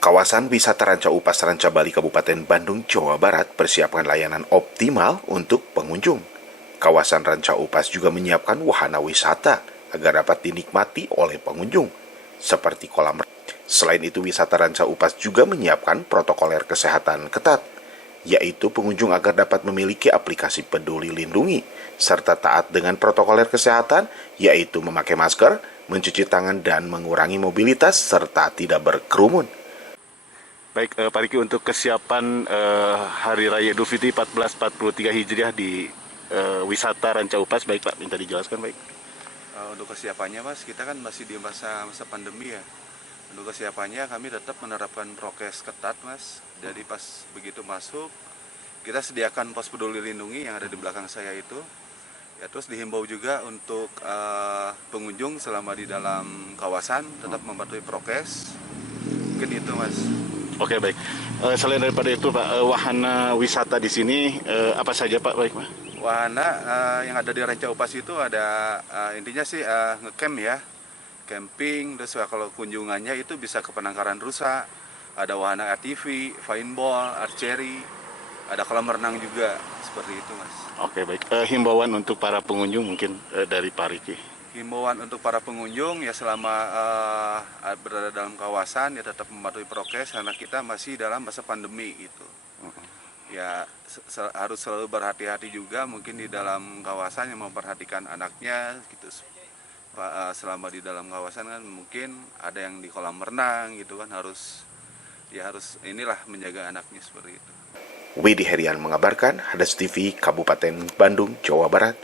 Kawasan wisata Ranca Upas Ranca Bali Kabupaten Bandung, Jawa Barat persiapkan layanan optimal untuk pengunjung. Kawasan Ranca Upas juga menyiapkan wahana wisata agar dapat dinikmati oleh pengunjung, seperti kolam. Selain itu, wisata Ranca Upas juga menyiapkan protokoler kesehatan ketat, yaitu pengunjung agar dapat memiliki aplikasi Peduli Lindungi, serta taat dengan protokoler kesehatan, yaitu memakai masker, mencuci tangan, dan mengurangi mobilitas, serta tidak berkerumun. Baik, Pak Riki, untuk kesiapan Hari Raya Idul Fitri 1443 Hijriah di wisata Ranca Upas, baik Pak, minta dijelaskan baik. Untuk kesiapannya Mas, kita kan masih di masa pandemi ya. Untuk kesiapannya kami tetap menerapkan prokes ketat Mas. Jadi pas begitu masuk, kita sediakan pos peduli lindungi yang ada di belakang saya itu. Ya, terus dihimbau juga untuk pengunjung selama di dalam kawasan tetap mematuhi prokes. Mungkin itu Mas. Oke, baik. Selain daripada itu Pak, wahana wisata di sini apa saja Pak? Baik Pak. Wahana yang ada di Ranca Upas itu ada intinya sih ngecamp ya, camping. Terus kalau kunjungannya itu bisa ke penangkaran rusa, ada wahana ATV, paintball, archery, ada kolam renang juga, seperti itu Mas. Oke, baik. Himbauan untuk para pengunjung mungkin dari Pak Riki. Himbauan untuk para pengunjung ya selama berada dalam kawasan ya tetap mematuhi prokes karena kita masih dalam masa pandemi gitu. Ya harus selalu berhati-hati juga mungkin di dalam kawasan yang memperhatikan anaknya gitu. Selama di dalam kawasan kan mungkin ada yang di kolam renang gitu kan harus inilah menjaga anaknya seperti itu. Widi Herian mengabarkan, Hadas TV, Kabupaten Bandung, Jawa Barat.